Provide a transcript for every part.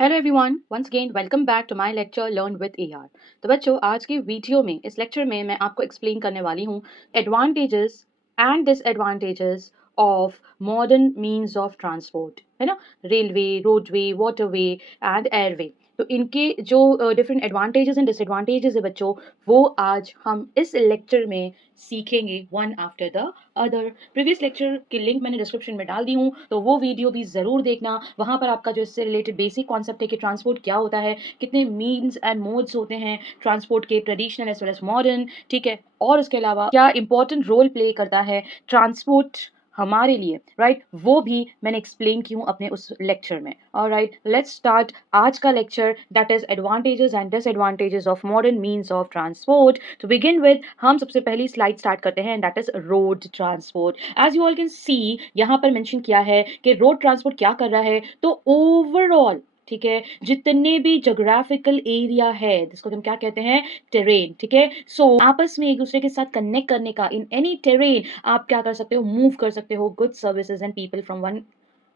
Hello everyone, once again welcome back to my lecture learn with AR. तो बच्चों, आज की वीडियो में इस लेक्चर में मैं आपको एक्सप्लेन करने वाली हूँ advantages and disadvantages of modern means of transport, है ना। Railway, roadway, waterway and airway. तो इनके जो डिफरेंट एडवांटेजेस एंड डिसएडवांटेजेस है बच्चों, वो आज हम इस लेक्चर में सीखेंगे one after the other. Previous lecture की लिंक मैंने डिस्क्रिप्शन में डाल दी हूँ, तो वो वीडियो भी ज़रूर देखना। वहाँ पर आपका जो इससे रिलेटेड बेसिक कॉन्सेप्ट है कि ट्रांसपोर्ट क्या होता है, कितने मीन्स एंड मोड्स होते हैं ट्रांसपोर्ट के, traditional as well as modern, ठीक है। और उसके अलावा क्या इंपॉर्टेंट रोल प्ले करता है ट्रांसपोर्ट हमारे लिए, राइट, वो भी मैंने एक्सप्लेन की हूँ अपने उस लेक्चर में। ऑलराइट, लेट्स स्टार्ट आज का lecture, that is advantages and disadvantages of modern means of transport. To begin with, हम सबसे पहली स्लाइड स्टार्ट करते हैं, that is road transport. As you all can see, यहाँ पर मेंशन किया है कि रोड ट्रांसपोर्ट क्या कर रहा है। तो ओवरऑल, ठीक है, जितने भी जोग्राफिकल एरिया है जिसको हम क्या कहते हैं, टेरेन, ठीक है। सो आपस में एक दूसरे के साथ कनेक्ट करने का, इन एनी टेरेन आप क्या कर सकते हो, मूव कर सकते हो goods, services and people from one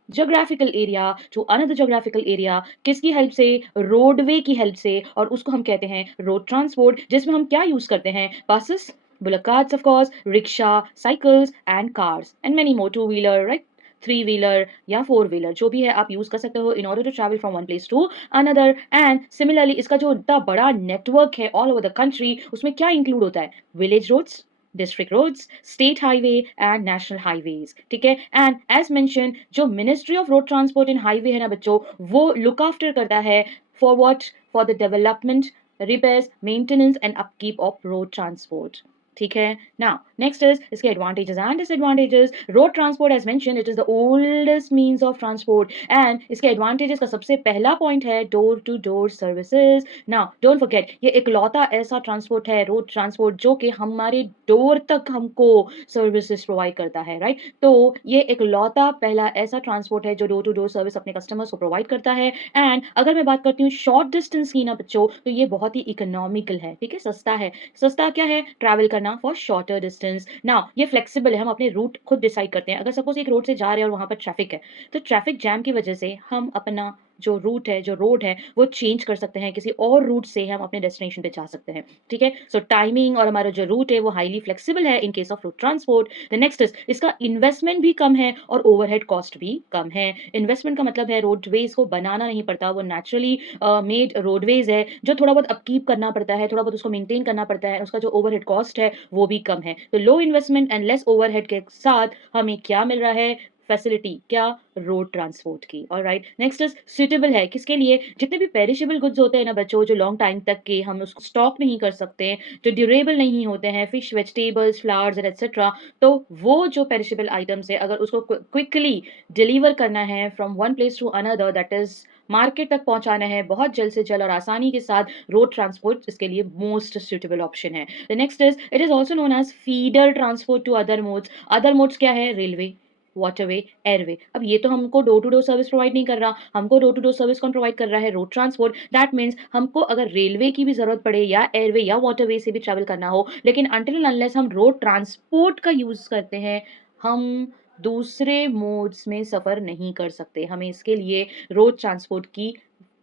geographical area to another geographical area. किसकी हेल्प से? रोडवे की हेल्प से, और उसको हम कहते हैं रोड ट्रांसपोर्ट, जिसमें हम क्या यूज करते हैं, buses, bullock carts of course, rickshaw, cycles and cars and many more, two wheeler, right, three wheeler या फोर व्हीलर, जो भी है आप यूज कर सकते हो in order to travel from one place to another. And similarly इसका जो इतना बड़ा नेटवर्क है ऑल ओवर द कंट्री, उसमें क्या इंक्लूड होता है, village roads, district roads, state highway and national highways, ठीक है। एंड एज मेंशन, जो ministry of road transport and highway है ना बच्चों, वो लुक आफ्टर करता है for what, for the development, repairs, maintenance and upkeep of road transport, ठीक है। नाउ नेक्स्ट इज इसके advantages and disadvantages. Road transport as mention it is the oldest means of transport, and इसके advantages का सबसे पहला point है door to door services. Now don't forget, ये इकलौता ऐसा ट्रांसपोर्ट है, रोड ट्रांसपोर्ट, जो कि हमारे डोर तक हमको सर्विसेज प्रोवाइड करता है, राइट। तो ये इकलौता पहला ऐसा ट्रांसपोर्ट है जो डोर टू डोर सर्विस अपने कस्टमर्स को प्रोवाइड करता है। एंड अगर मैं बात करती हूँ शॉर्ट डिस्टेंस की ना बच्चों, तो ये बहुत ही इकोनॉमिकल है, ठीक है, सस्ता है। सस्ता क्या है, ट्रैवल करना फॉर शॉर्टर डिस्टेंस। नाउ ये फ्लेक्सिबल है, हम अपने रूट खुद डिसाइड करते हैं। अगर सपोज एक रोड से जा रहे हैं और वहां पर ट्रैफिक है, तो ट्रैफिक जैम की वजह से हम अपना जो रूट है, जो रोड है, वो चेंज कर सकते हैं, किसी और रूट से हम अपने डेस्टिनेशन पे जा सकते हैं, ठीक है। सो टाइमिंग और हमारा जो रूट है वो हाईली फ्लेक्सिबल है in case of road transport. The next is इसका इन्वेस्टमेंट भी कम है और ओवरहेड कॉस्ट भी कम है। इन्वेस्टमेंट का मतलब है रोडवेज को बनाना नहीं पड़ता, वो नेचुरली मेड रोडवेज है, जो थोड़ा बहुत अपकीप करना पड़ता है, थोड़ा बहुत उसको मेंटेन करना पड़ता है, उसका जो ओवरहेड कॉस्ट है वो भी कम है। तो लो इन्वेस्टमेंट एंड लेस ओवरहेड के साथ हमें क्या मिल रहा है, फैसिलिटी, क्या, रोड ट्रांसपोर्ट की। ऑलराइट, नेक्स्ट इज सुटेबल है किसके लिए, जितने भी पेरिशेबल गुड्स होते हैं ना बच्चों, जो लॉन्ग टाइम तक के हम उसको स्टॉक नहीं कर सकते, जो ड्यूरेबल नहीं होते हैं, fish, vegetables, flowers and etcetera, तो वो जो पेरिशेबल आइटम्स है, अगर उसको क्विकली डिलीवर करना है from one place to another, that is market तक पहुंचाना है बहुत जल्द से जल्द और आसानी के साथ, रोड ट्रांसपोर्ट इसके लिए मोस्ट सुटेबल ऑप्शन है। The next is it is also known as feeder transport to other modes. Other modes क्या है, रेलवे, वाटरवे, एयरवे। अब ये तो हमको door to door service provide नहीं कर रहा, हमको डोर टू डोर सर्विस कौन प्रोवाइड कर रहा है, रोड ट्रांसपोर्ट। दैट मीन्स हमको अगर रेलवे की भी जरूरत पड़े या एयरवे या वाटरवे से भी ट्रैवल करना हो, लेकिन अनटिल अनलेस हम रोड ट्रांसपोर्ट का यूज करते हैं, हम दूसरे मोड्स में सफर नहीं कर सकते। हमें इसके लिए रोड ट्रांसपोर्ट की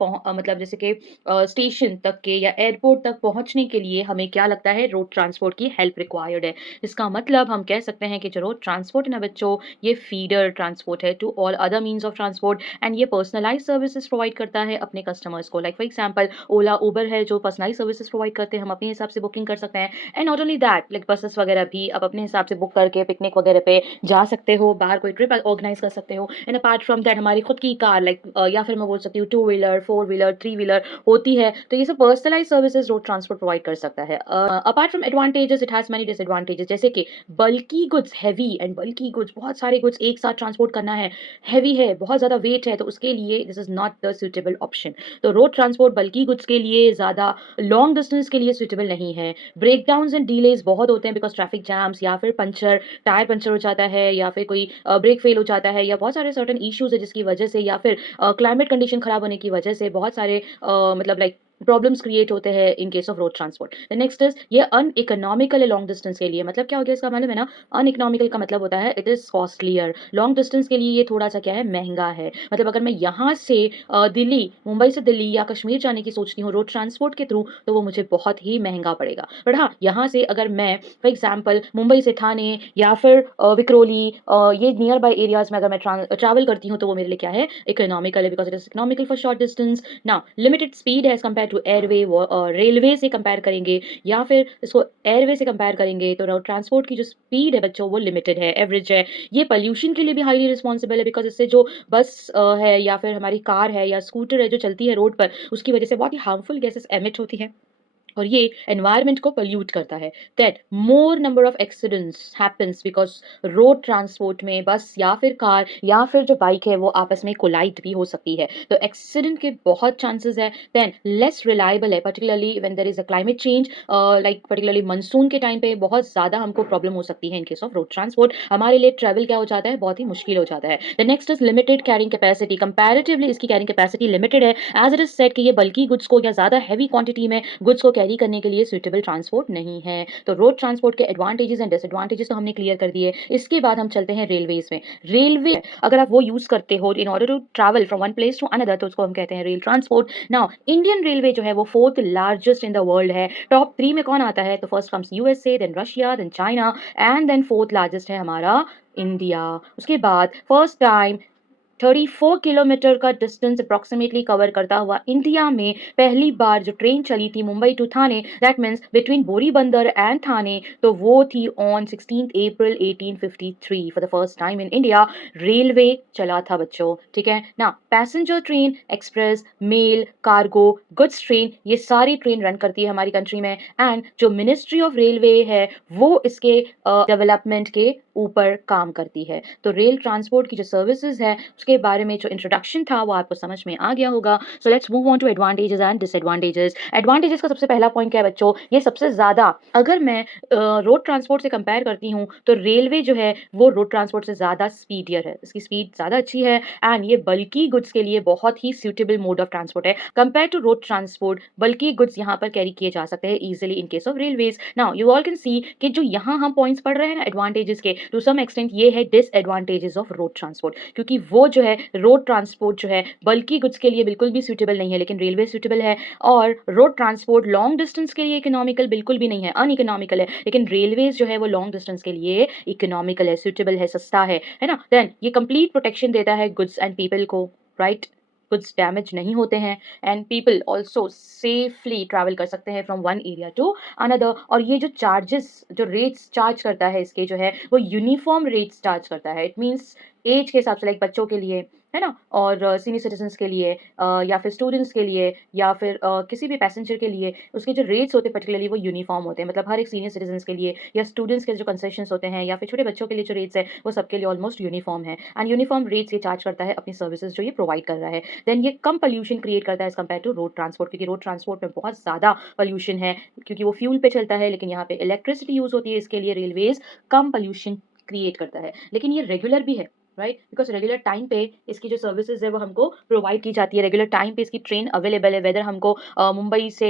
मतलब जैसे कि स्टेशन तक के या एयरपोर्ट तक पहुंचने के लिए हमें क्या लगता है, रोड ट्रांसपोर्ट की हेल्प रिक्वायर्ड है। इसका मतलब हम कह सकते हैं कि जो रोड ट्रांसपोर्ट है ना बच्चों, ये फीडर ट्रांसपोर्ट है to all other means of transport, and ये पर्सनलाइज सर्विसेज प्रोवाइड करता है अपने कस्टमर्स को। Like for example Ola, Uber है, जो पर्सनलाइज सर्विसेज प्रोवाइड करते हैं, हम अपने हिसाब से बुकिंग कर सकते हैं। And not only that, like buses वगैरह भी आप अपने हिसाब से बुक करके पिकनिक वगैरह पे जा सकते हो, बाहर कोई ट्रिप ऑर्गेनाइज कर सकते हो। एंड अपार्ट फ्रॉम दैट, हमारी खुद की कार, लाइक या फिर मैं बोल सकती हूँ two wheeler, four wheeler, three wheeler होती है, तो ये सब personalise services road transport provide कर सकता है। Apart from advantages, it has many disadvantages, जैसे कि bulky goods, heavy and bulky goods, बहुत सारे गुड्स एक साथ ट्रांसपोर्ट करना है, हैवी है, बहुत ज्यादा वेट है, तो उसके लिए this is not the suitable option. तो रोड ट्रांसपोर्ट बल्की गुड्स के लिए ज्यादा लॉन्ग डिस्टेंस के लिए सुटेबल नहीं है। ब्रेकडाउन्स एंड डिलेज बहुत होते हैं, बिकॉज ट्रैफिक जैम्स या फिर पंचर, टायर पंचर हो जाता है, या फिर कोई ब्रेक फेल हो जाता है, या बहुत सारे सर्टन इश्यूज है जिसकी वजह से, या फिर क्लाइमेट कंडीशन खराब होने की वजह से बहुत सारे मतलब लाइक प्रॉब्लम्स क्रिएट होते हैं इन case of road transport. The next is ये अनइकोनॉमिकल है लॉन्ग डिस्टेंस के लिए। मतलब क्या हो गया इसका मालूम है ना? अनइकोनॉमिकल का मतलब होता है it is costlier. Long distance के लिए ये थोड़ा सा क्या है, महंगा है। मतलब अगर मैं यहाँ से दिल्ली, मुंबई से दिल्ली या कश्मीर जाने की सोचती हूँ रोड ट्रांसपोर्ट के थ्रू, तो वो मुझे बहुत ही महंगा पड़ेगा। बट हाँ, यहाँ से अगर मैं फॉर एग्जाम्पल मुंबई से थाने या फिर विक्रोली, ये नियर बाय एरियाज में अगर मैं ट्रैवल करती हूँ, तो वो मेरे लिए क्या है, इकोनॉमिकल है, because it is economical for short distance. ना लिमिटेड स्पीड है as compare to airway, railway से कंपेयर करेंगे या फिर इसको एयरवे से कंपेयर करेंगे, तो रोड ट्रांसपोर्ट की जो स्पीड है बच्चों वो लिमिटेड है, एवरेज है। ये पोल्यूशन के लिए भी हाईली रिस्पॉन्सिबल है, बिकॉज इससे जो बस है या फिर हमारी कार है या स्कूटर है जो चलती है रोड पर, उसकी वजह से बहुत ही हार्मफुल गैसेस एमिट होती है और ये एनवायरनमेंट को पोल्यूट करता है। That more number of accidents happens because road transport में बस या फिर कार या फिर जो बाइक है वो आपस में कोलाइड भी हो सकती है, तो एक्सीडेंट के बहुत चांसेस है। देन लेस रिलायबल है, particularly when there is a climate change, like particularly monsoon के टाइम पे बहुत ज़्यादा हमको प्रॉब्लम हो सकती है in case of road transport. हमारे लिए ट्रैवल क्या हो जाता है, बहुत ही मुश्किल हो जाता है। The next is limited carrying capacity. Comparatively इसकी कैरिंग कैपेसिटी लिमिटेड है, एज इट इज सेड कि ये बल्कि गुड्स को या ज़्यादा हैवी क्वांटिटी में गुड्स को कैरी करने के लिए सुइटेबल ट्रांसपोर्ट नहीं है। तो रोड ट्रांसपोर्ट के एडवांटेजेस एंड डिसएडवांटेजेस तो हमने क्लियर कर दिए। इसके बाद हम चलते हैं रेलवेज में। रेलवे अगर आप वो यूज करते हो in order to travel from one place to another, तो उसको हम कहते हैं rail transport. Now Indian railway जो है वो fourth largest in the world है। टॉप 3 में कौन आता है, तो first comes USA, then Russia, then China, and then fourth largest है हमारा इंडिया। उसके बाद फर्स्ट टाइम 34 किलोमीटर का डिस्टेंस अप्रॉक्सीमेटली कवर करता हुआ इंडिया में पहली बार जो ट्रेन चली थी Mumbai to Thane, that means between Boribunder and Thane, तो वो थी on 16 April 1853 for the first time in India railway चला था बच्चों। ठीक है ना? Passenger train, express, mail, cargo, goods train, ये सारी ट्रेन रन करती है हमारी कंट्री में, एंड जो मिनिस्ट्री ऑफ रेलवे है वो इसके डेवलपमेंट के ऊपर काम करती है। तो रेल ट्रांसपोर्ट की जो सर्विसेज है उसके बारे में जो इंट्रोडक्शन था वो आपको समझ में आ गया होगा। So let's move on to advantages and disadvantages. Advantages का सबसे पहला पॉइंट क्या है बच्चों, ये सबसे ज्यादा अगर मैं रोड ट्रांसपोर्ट से कंपेयर करती हूँ तो रेलवे जो है वो रोड ट्रांसपोर्ट से ज्यादा स्पीडियर है, इसकी स्पीड ज्यादा अच्छी है, एंड ये बल्कि गुड्स के लिए बहुत ही सूटेबल मोड ऑफ ट्रांसपोर्ट है कंपेयर टू रोड ट्रांसपोर्ट। बल्कि गुड्स यहाँ पर कैरी किए जा सकते हैं easily in case of railways. Now you all can सी कि जो यहाँ हम पॉइंट्स पढ़ रहे हैं ना एडवांटेजेस के, टू सम एक्सटेंट ये है डिसएडवांटेजेस ऑफ रोड ट्रांसपोर्ट, क्योंकि वो जो है रोड ट्रांसपोर्ट जो है बल्कि गुड्स के लिए बिल्कुल भी सूटेबल नहीं है, लेकिन रेलवे सूटेबल है। और रोड ट्रांसपोर्ट लॉन्ग डिस्टेंस के लिए इकोनॉमिकल बिल्कुल भी नहीं है, अनइकोनॉमिकल है, लेकिन रेलवेज जो है वो लॉन्ग डिस्टेंस के लिए इकोनॉमिकल है, सूटेबल है, सस्ता है ना? देन ये कंप्लीट प्रोटेक्शन देता है गुड्स एंड पीपल को, राइट? गुड्स डैमेज नहीं होते हैं and people also safely travel कर सकते हैं from one area to another. और ये जो चार्जेस, जो रेट्स चार्ज करता है इसके जो है वो यूनिफॉर्म रेट्स चार्ज करता है। इट मीन्स एज के हिसाब से, लाइक बच्चों के लिए है ना, और सीनियर सिटीजन्स के लिए, या फिर स्टूडेंट्स के लिए, या फिर किसी भी पैसेंजर के लिए उसके जो रेट्स होते हैं पर्टिकुलरली वो यूनिफॉर्म होते हैं। मतलब हर एक सीनियर सिटीजन्स के लिए या स्टूडेंट्स के जो कंसेशंस होते हैं या फिर छोटे बच्चों के लिए जो रेट्स है वो सबके लिए ऑलमोस्ट यूनिफॉर्म है, एंड यूनिफॉर्म रेट्स ये चार्ज करता है अपनी सर्विसेज जो ये प्रोवाइड कर रहा है। देन ये कम पोल्यूशन क्रिएट करता है as compare to road transport, क्योंकि रोड ट्रांसपोर्ट में बहुत ज़्यादा पोल्यूशन है क्योंकि वो फ्यूल पे चलता है, लेकिन यहाँ पे इलेक्ट्रिसिटी यूज होती है, इसके लिए रेलवेज कम पोल्यूशन क्रिएट करता है। लेकिन ये रेगुलर भी है, राइट? बिकॉज रेगुलर टाइम पे इसकी जो सर्विसेज है वो हमको प्रोवाइड की जाती है, रेगुलर टाइम पे इसकी ट्रेन अवेलेबल है, वेदर हमको मुंबई से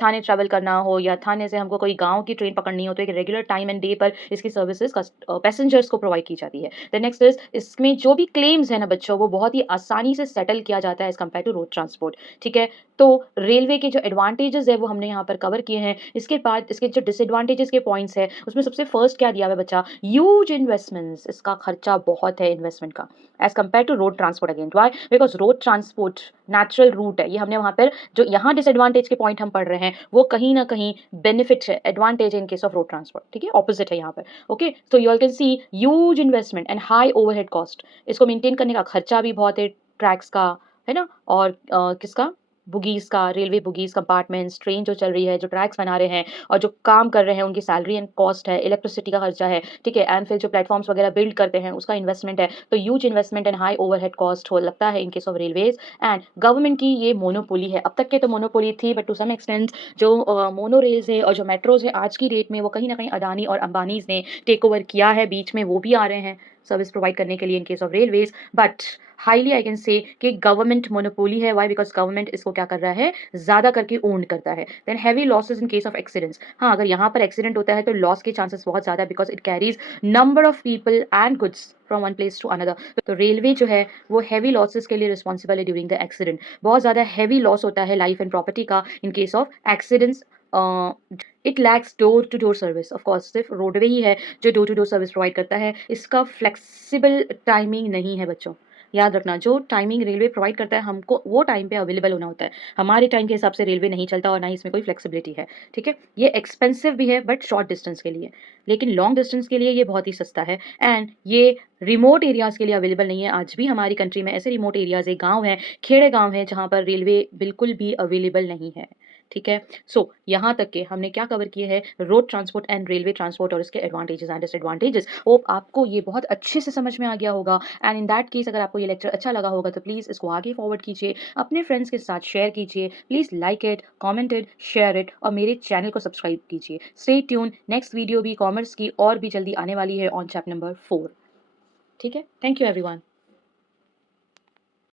थाने ट्रैवल करना हो या थाने से हमको कोई गांव की ट्रेन पकड़नी हो, तो एक रेगुलर टाइम एंड डे पर इसकी सर्विसेज पैसेंजर्स को प्रोवाइड की जाती है। द नेक्स्ट इज इसमें जो भी क्लेम्स है ना बच्चों वो बहुत ही आसानी से सेटल किया जाता है as compare to road transport. ठीक है, तो रेलवे के जो एडवांटेजेस है वो हमने यहाँ पर कवर किए हैं। इसके बाद इसके जो डिसएडवांटेजेस के पॉइंट्स है उसमें सबसे फर्स्ट क्या दिया हुआ है बच्चा, ह्यूज इन्वेस्टमेंट्स, इसका खर्चा बहुत है इन्वेस्टमेंट का as compare to road transport. Again why, because road transport natural route है, ये हमने वहाँ पर जो यहाँ डिसएडवांटेज के पॉइंट हम पढ़ रहे हैं वो कहीं ना कहीं बेनिफिट है, एडवांटेज है in case of road transport. ठीक है, ऑपोजिट है यहाँ पर। ओके, तो you all can C huge investment and high overhead cost, इसको मेंटेन करने का खर्चा भी बहुत है, ट्रैक्स का है ना, और किसका, बुगीज का, रेलवे बुगीज, कंपार्टमेंट्स, ट्रेन जो चल रही है, जो ट्रैक्स बना रहे हैं और जो काम कर रहे हैं उनकी सैलरी एंड कॉस्ट है, इलेक्ट्रिसिटी का खर्चा है। ठीक है, एंड फिर जो प्लेटफॉर्म्स वगैरह बिल्ड करते हैं उसका इन्वेस्टमेंट है, तो huge investment and high overhead cost हो लगता है in case of railways. And government की ये मोनोपोली है, अब तक के तो मोनोपोली थी बट टू सम एक्सटेंट जो मोनो रेल्स है और जो मेट्रोज है आज की डेट में वो कहीं ना कहीं अडानी और अंबानीज ने टेक ओवर किया है, बीच में वो भी आ रहे हैं। सर्विस प्रोवाइड करने के लिए इन case of railways, but highly I can say कि गवर्नमेंट मोनोपोली है। वाई? बिकॉज गवर्नमेंट इसको क्या कर रहा है, ज़्यादा करके ओन करता है। Then heavy losses in case of accidents. हाँ, अगर यहाँ पर एक्सीडेंट होता है तो लॉस के चांसेस बहुत ज़्यादा, because it carries number of people and goods from one place to another. तो रेलवे जो है वो हैवी लॉसेस के लिए रिस्पॉन्सिबल है ड्यूरिंग द एक्सीडेंट। बहुत ज़्यादा हैवी लॉस होता है लाइफ एंड प्रॉपर्टी का in case of accidents. It lacks door to door service. Of course सिर्फ रोडवे ही है जो door to door service provide करता है। इसका फ्लेक्सिबल टाइमिंग नहीं है बच्चों, याद रखना। जो टाइमिंग रेलवे प्रोवाइड करता है हमको वो टाइम पे अवेलेबल होना होता है। हमारे टाइम के हिसाब से रेलवे नहीं चलता और ना ही इसमें कोई फ्लेक्सिबिलिटी है। ठीक है, ये एक्सपेंसिव भी है बट शॉर्ट डिस्टेंस के लिए, लेकिन लॉन्ग डिस्टेंस के लिए ये बहुत ही सस्ता है। एंड ये रिमोट एरियाज़ के लिए अवेलेबल नहीं है। आज भी हमारी कंट्री में ऐसे रिमोट एरियाज़, एक गाँव है, खेड़े गाँव हैं, जहाँ पर रेलवे बिल्कुल भी अवेलेबल नहीं है। ठीक है, सो यहाँ तक के हमने क्या कवर किए हैं, road transport and railway transport और इसके एडवांटेजेस एंड डिसएडवांटेजेस। होप आपको ये बहुत अच्छे से समझ में आ गया होगा। एंड इन दैट केस अगर आपको ये लेक्चर अच्छा लगा होगा तो प्लीज़ इसको आगे फॉरवर्ड कीजिए, अपने फ्रेंड्स के साथ शेयर कीजिए। Please like it, comment it, share it और मेरे चैनल को सब्सक्राइब कीजिए। स्टे ट्यून, नेक्स्ट वीडियो भी कॉमर्स की और भी जल्दी आने वाली है ऑन चैप्टर नंबर 4। ठीक है, थैंक यू एवरीवन।